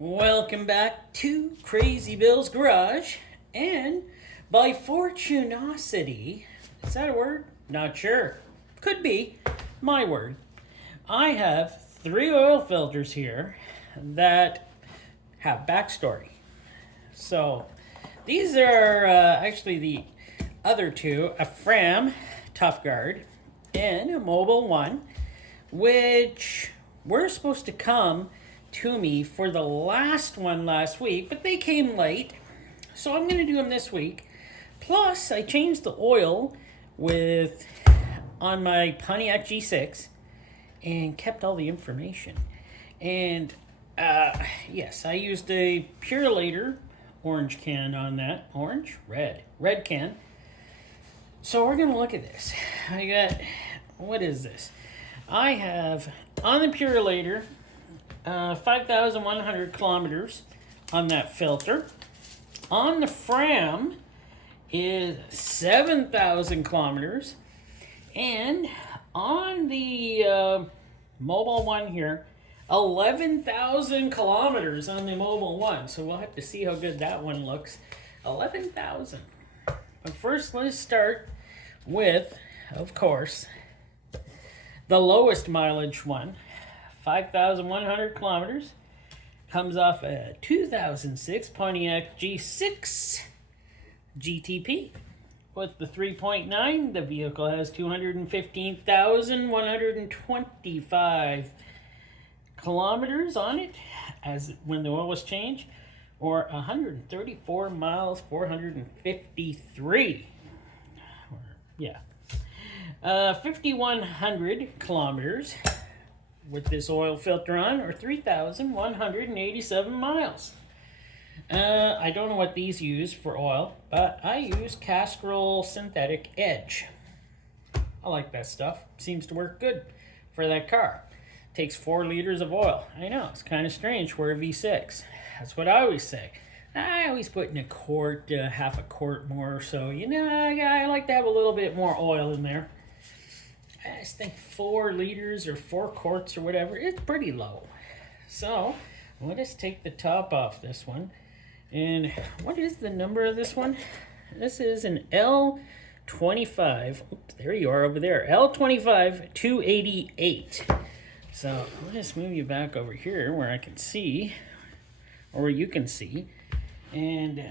Welcome back to Crazy Bill's Garage, and by fortunosity, is that a word? Not sure. Could be. My word. I have 3 oil filters here that have backstory. So, these are actually the other 2, a Fram Tough Guard and a Mobil one, which were supposed to come to me for the last one last week, but they came late, so I'm going to do them this week. Plus, I changed the oil on my Pontiac G6 and kept all the information. And yes, I used a Purolator orange can on that. Red can. So we're going to look at this. What is this? I have on the Purolator 5,100 kilometers on that filter. On the Fram is 7,000 kilometers. And on the Mobil one here, 11,000 kilometers on the Mobil one. So we'll have to see how good that one looks. 11,000. But first, let's start with, of course, the lowest mileage one. 5,100 kilometers. Comes off a 2006 Pontiac G6 GTP. With the 3.9, the vehicle has 215,125 kilometers on it as when the oil was changed, or 134 miles, 453. 5,100 kilometers with this oil filter on, or 3,187 miles. I don't know what these use for oil, but I use Castrol Synthetic Edge. I like that stuff. Seems to work good for that car. Takes 4 liters of oil. I know, it's kind of strange for a V6. That's what I always say. I always put in a quart, half a quart more or so. I like to have a little bit more oil in there. I just think 4 liters or 4 quarts or whatever, it's pretty low. So, let us take the top off this one. And what is the number of this one? This is an L25. Oops, there you are over there. L25 288. So, let us move you back over here where I can see, or where you can see. And,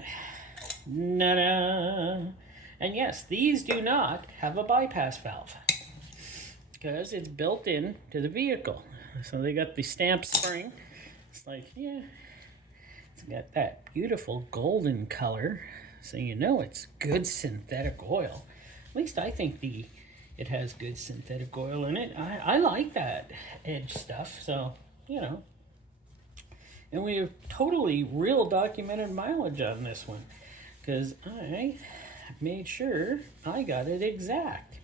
nada. And yes, these do not have a bypass valve, because it's built in to the vehicle. So they got the stamp spring. It's like, yeah, it's got that beautiful golden color, so you know it's good synthetic oil. At least I think it has good synthetic oil in it. I like that Edge stuff, so, And we have totally real documented mileage on this one, because I made sure I got it exact.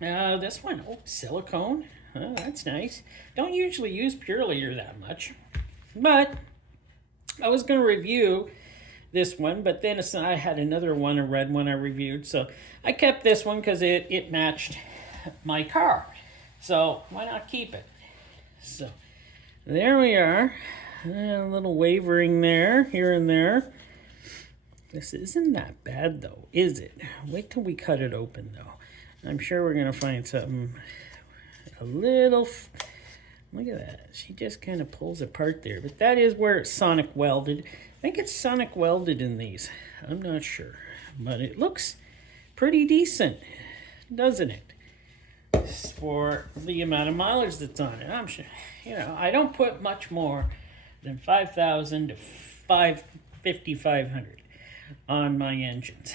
This one, silicone. Oh, that's nice. Don't usually use Purolator that much. But I was going to review this one, but then I had another one, a red one I reviewed. So I kept this one because it matched my car. So why not keep it? So there we are. A little wavering there, here and there. This isn't that bad though, is it? Wait till we cut it open though. I'm sure we're going to find something a little... Look at that. She just kind of pulls apart there. But that is where it's sonic welded. I think it's sonic welded in these. I'm not sure. But it looks pretty decent, doesn't it? For the amount of mileage that's on it. I'm sure, I don't put much more than 5,000 to 5,500 on my engines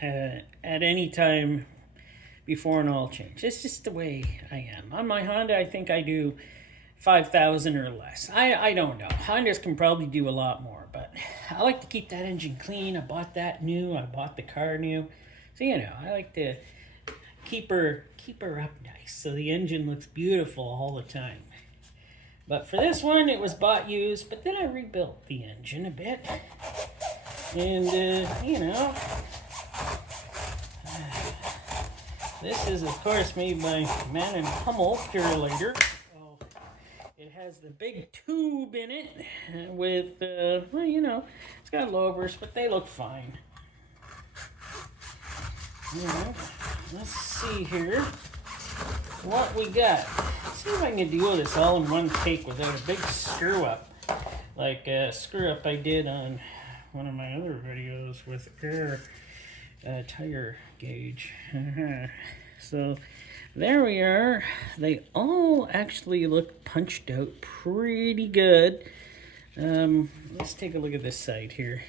at any time before an oil change. It's just the way I am. On my Honda, I think I do 5,000 or less. I don't know. Hondas can probably do a lot more, but I like to keep that engine clean. I bought that new. I bought the car new. So, I like to keep her up nice so the engine looks beautiful all the time. But for this one, it was bought used, but then I rebuilt the engine a bit. And, this is, of course, made by Man and Hummel Purolator. So it has the big tube in it with, well, you know, it's got lowers, but they look fine. Alright, let's see here what we got. Let's see if I can do this all in one take without a big screw up. Like a screw up I did on one of my other videos with air tire gauge. So there we are. They all actually look punched out pretty good. Let's take a look at this side here.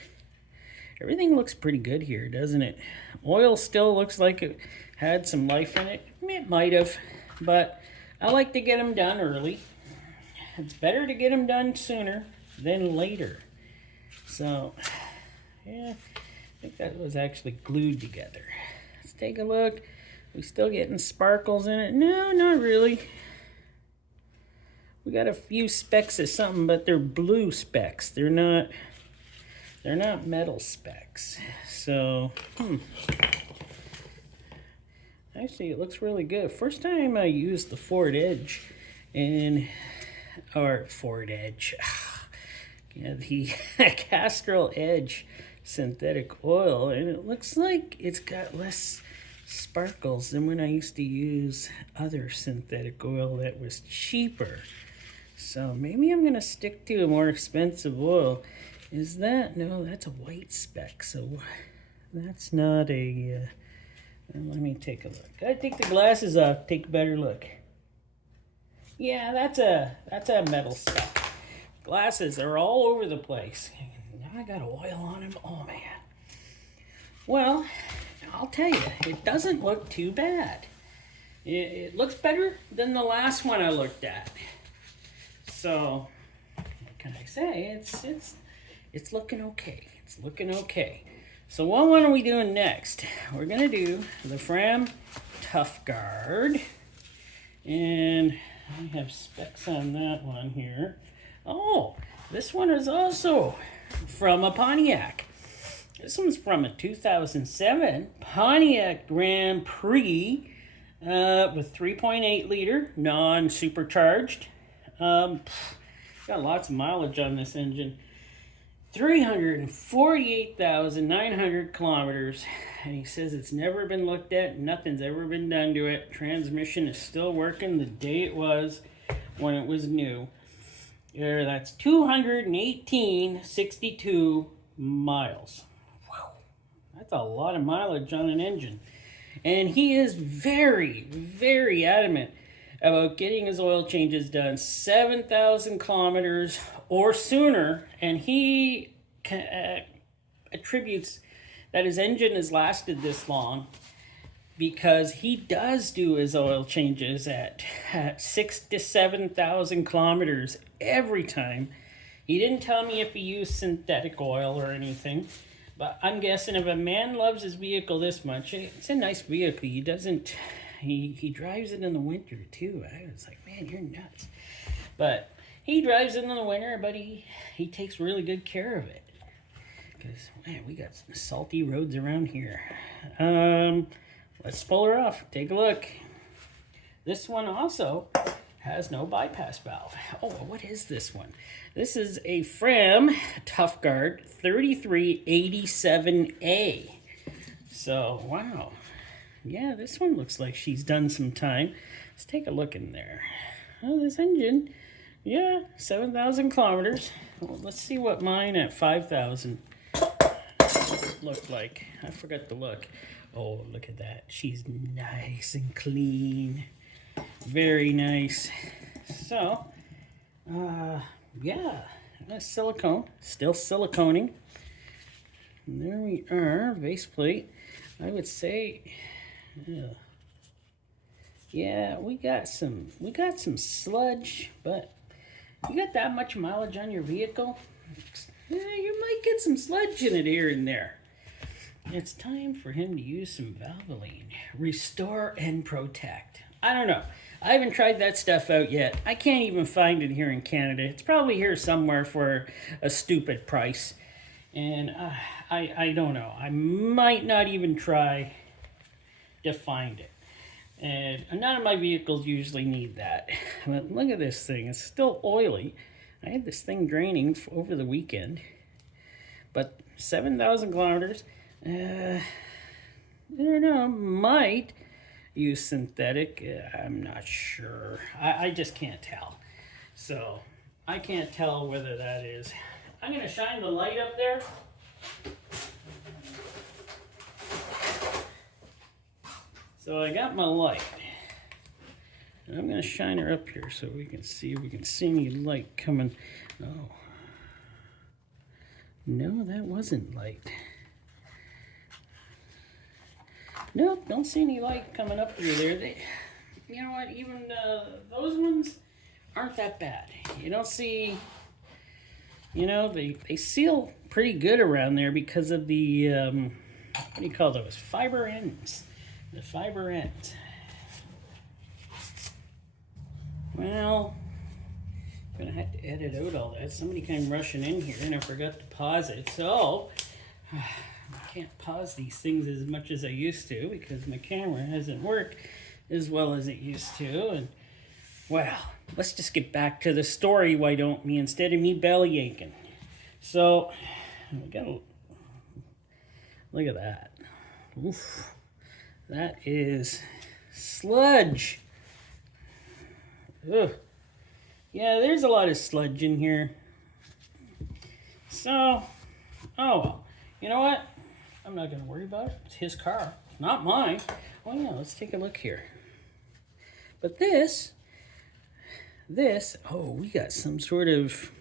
Everything looks pretty good here, doesn't it? Oil still looks like it had some life in it. It might have, but I like to get them done early. It's better to get them done sooner than later. So, yeah, I think that was actually glued together. Let's take a look. We still getting sparkles in it? No, not really. We got a few specks of something, but they're blue specks. They're not metal specks. So, actually, it looks really good. First time I used the Ford Edge, yeah, the Castrol Edge synthetic oil, and it looks like it's got less sparkles than when I used to use other synthetic oil that was cheaper. So maybe I'm gonna stick to a more expensive oil. Is that, no, that's a white speck, so that's not a, let me take a look. Gotta take the glasses off, take a better look. Yeah, that's a metal speck. Glasses are all over the place. Now I got oil on them, oh man. Well, I'll tell you, it doesn't look too bad. It looks better than the last one I looked at. So, what can I say? It's looking okay. It's looking okay. So what one are we doing next? We're gonna do the Fram Tough Guard. And I have specs on that one here. Oh, this one is also from a Pontiac. This one's from a 2007 Pontiac Grand Prix with 3.8 liter, non-supercharged. Got lots of mileage on this engine. 348,900 kilometers. And he says it's never been looked at. Nothing's ever been done to it. Transmission is still working the day it was when it was new. There, that's 218,62 miles. Wow. That's a lot of mileage on an engine. And he is very, very adamant about getting his oil changes done 7,000 kilometers or sooner, and he attributes that his engine has lasted this long because he does do his oil changes at 6,000 to 7,000 kilometers every time. He didn't tell me if he used synthetic oil or anything, but I'm guessing if a man loves his vehicle this much, it's a nice vehicle. He doesn't. He drives it in the winter too. I was like, man, you're nuts. But he drives it in the winter, but he takes really good care of it. Because, man, we got some salty roads around here. Let's pull her off. Take a look. This one also has no bypass valve. Oh, what is this one? This is a Fram Tough Guard 3387A. So, wow. Yeah, this one looks like she's done some time. Let's take a look in there. Oh, this engine, yeah, 7,000 kilometers. Well, let's see what mine at 5,000 looked like. I forgot the look. Oh, look at that. She's nice and clean. Very nice. So, yeah, that's silicone. Still siliconing. And there we are, base plate. I would say... yeah, we got some sludge, but you got that much mileage on your vehicle, yeah, you might get some sludge in it here and there. It's time for him to use some Valvoline. Restore and protect. I don't know. I haven't tried that stuff out yet. I can't even find it here in Canada. It's probably here somewhere for a stupid price. And I don't know. I might not even try to find it. And none of my vehicles usually need that. But look at this thing. It's still oily. I had this thing draining over the weekend. But 7,000 kilometers. I don't know. Might use synthetic. I'm not sure. I just can't tell. So I can't tell whether that is. I'm going to shine the light up there. So I got my light, and I'm going to shine her up here so we can see if we can see any light coming. Oh, no, that wasn't light. Nope, don't see any light coming up through there. You know what, even those ones aren't that bad. You don't see, you know, they seal pretty good around there because of the, what do you call those, fiber ends. The fiber ends. Well, I'm gonna have to edit out all that. Somebody came rushing in here and I forgot to pause it. So I can't pause these things as much as I used to because my camera hasn't worked as well as it used to. And well, let's just get back to the story, why don't we, instead of me belly aching. So we gotta look at that. Oof. That is sludge. Ugh. Yeah, there's a lot of sludge in here. So, oh well. You know what? I'm not going to worry about it. It's his car, not mine. Oh yeah, let's take a look here. But this, oh, we got some sort of,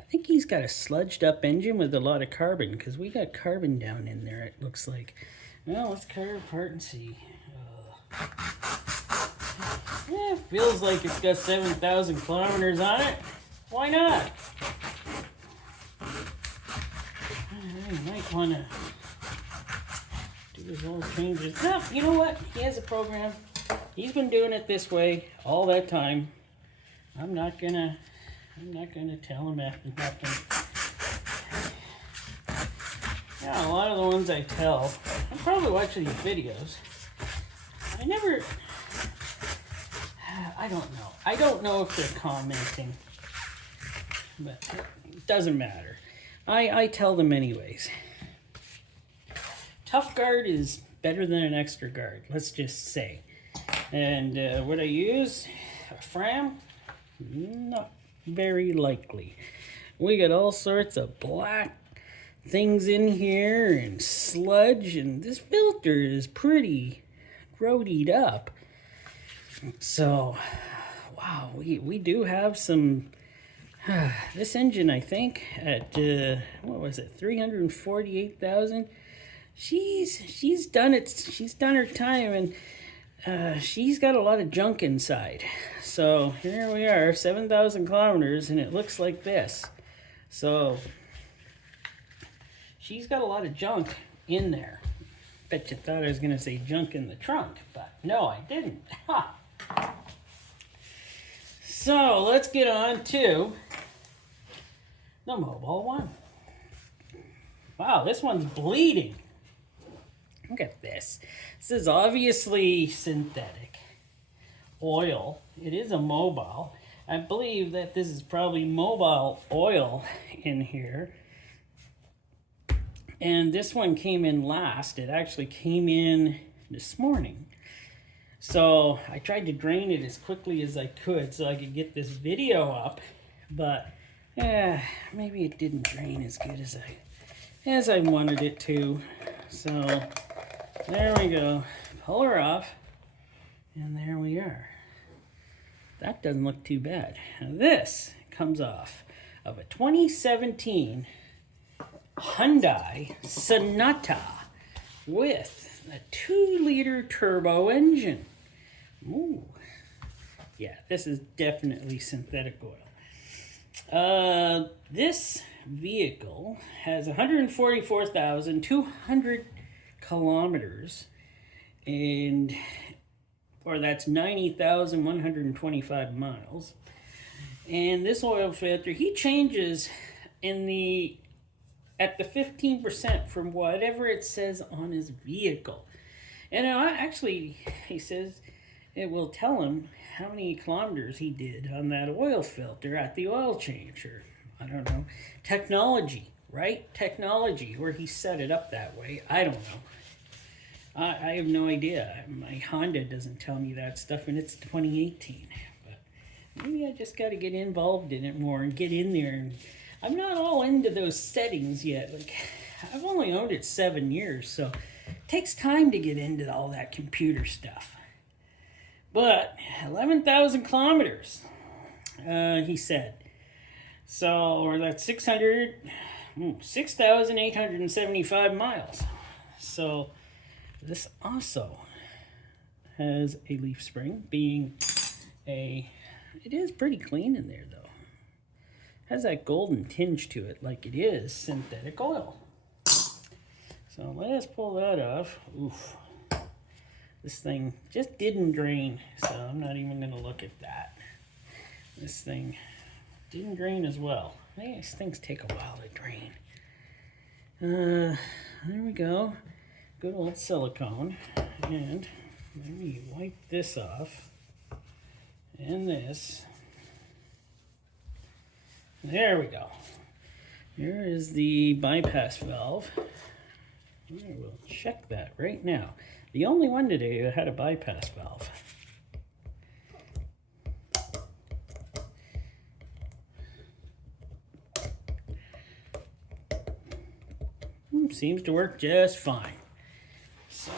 I think he's got a sludged up engine with a lot of carbon, because we got carbon down in there, it looks like. Well, let's cut it apart and see. Yeah, it feels like it's got 7,000 kilometers on it. Why not? I might want to do his old changes. No, you know what? He has a program. He's been doing it this way all that time. I'm not gonna tell him after nothing. Yeah, a lot of the ones I tell, I'm probably watching these videos. I don't know. I don't know if they're commenting, but it doesn't matter. I tell them anyways. Tough guard is better than an extra guard, let's just say. And what I use, a Fram, not very likely. We got all sorts of black things in here and sludge, and this filter is pretty grodied up. So, wow, we do have some, this engine, I think, at, what was it, 348,000? She's done it, she's done her time, and she's got a lot of junk inside. So, here we are, 7,000 kilometers, and it looks like this. So, she's got a lot of junk in there. Bet you thought I was going to say junk in the trunk, but no, I didn't. Ha! So, let's get on to the Mobil one. Wow, this one's bleeding. Look at this. This is obviously synthetic oil. It is a Mobil. I believe that this is probably Mobil oil in here. And this one came in last. It actually came in this morning. So I tried to drain it as quickly as I could so I could get this video up. But maybe it didn't drain as good as I wanted it to. So there we go. Pull her off. And there we are. That doesn't look too bad. Now this comes off of a 2017 Hyundai Sonata with a 2-liter turbo engine. Ooh. Yeah, this is definitely synthetic oil. This vehicle has 144,200 kilometers, or that's 90,125 miles. And this oil filter, he changes at the 15% from whatever it says on his vehicle. And actually, he says it will tell him how many kilometers he did on that oil filter at the oil change, or I don't know, technology, right? Technology, where he set it up that way. I don't know. I have no idea. My Honda doesn't tell me that stuff, and it's 2018. But maybe I just got to get involved in it more and get in there. And I'm not all into those settings yet. Like, I've only owned it 7 years, so it takes time to get into all that computer stuff. But 11,000 kilometers, he said. So, or that's 6,875 miles. So, this also has a leaf spring, being it is pretty clean in there though. Has that golden tinge to it like it is synthetic oil. So let us pull that off. Oof. This thing just didn't drain, so I'm not even going to look at that. This thing didn't drain as well. These things take a while to drain. There we go. Good old silicone. And let me wipe this off. And this. There we go. Here is the bypass valve. I will check that right now. The only one today who had a bypass valve. Seems to work just fine. So,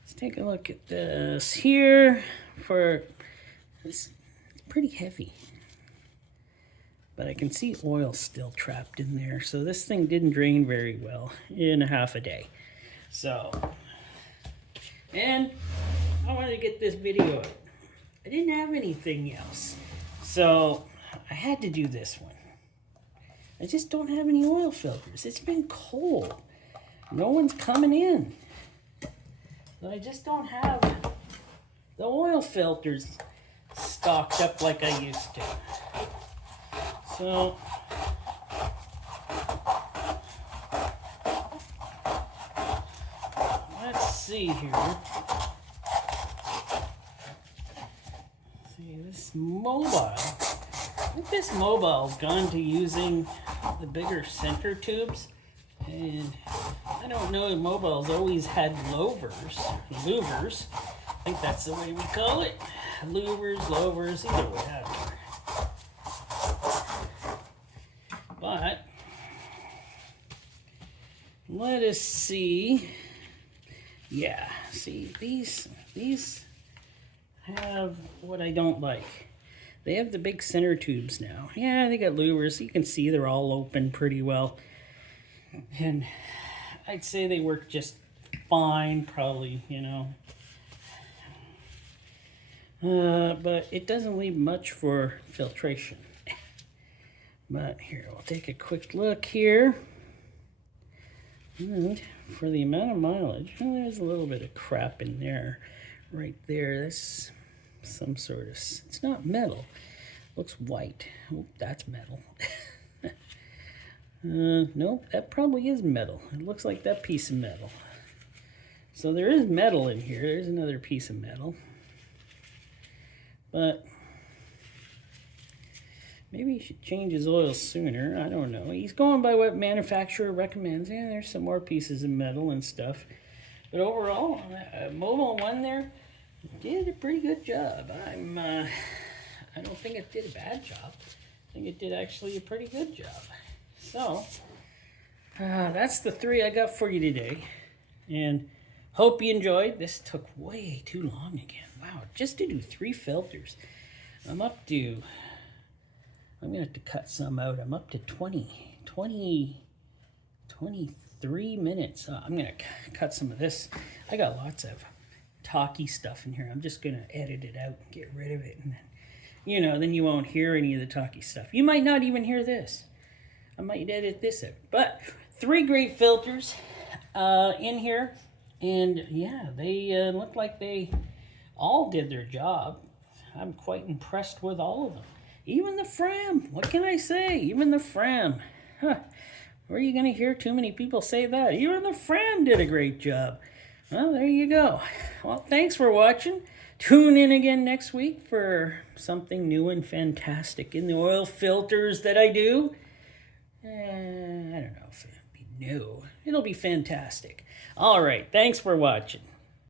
let's take a look at this here. For this, it's pretty heavy. But I can see oil still trapped in there. So this thing didn't drain very well in a half a day. So, and I wanted to get this video out. I didn't have anything else. So I had to do this one. I just don't have any oil filters. It's been cold. No one's coming in. So I just don't have the oil filters stocked up like I used to. So let's see here. See this Mobil. I think this Mobil's gone to using the bigger center tubes, and I don't know. Mobil's always had louvers. I think that's the way we call it. Louvers, either way. I don't know. But let us see. Yeah, see these have what I don't like. They have the big center tubes now. Yeah, they got louvers. You can see they're all open pretty well. And I'd say they work just fine, probably, you know. But it doesn't leave much for filtration. But here, we'll take a quick look here. And for the amount of mileage, well, there's a little bit of crap in there. Right there, that's some sort of, it's not metal. Looks white. Oh, that's metal. Nope, that probably is metal. It looks like that piece of metal. So there is metal in here. There's another piece of metal. But maybe he should change his oil sooner. I don't know. He's going by what manufacturer recommends. Yeah, there's some more pieces of metal and stuff. But overall, Mobil one there did a pretty good job. I don't think it did a bad job. I think it did actually a pretty good job. So, that's the 3 I got for you today. And hope you enjoyed. This took way too long again. Wow, just to do 3 filters. I'm going to have to cut some out. I'm up to 23 minutes. I'm going to cut some of this. I got lots of talky stuff in here. I'm just going to edit it out and get rid of it. And then, you know, then you won't hear any of the talky stuff. You might not even hear this. I might edit this out. But 3 great filters in here. And yeah, they look like they all did their job. I'm quite impressed with all of them. Even the Fram. What can I say? Even the Fram. Huh. Where are you going to hear too many people say that? Even the Fram did a great job. Well, there you go. Well, thanks for watching. Tune in again next week for something new and fantastic in the oil filters that I do. I don't know if it'll be new. It'll be fantastic. All right, thanks for watching.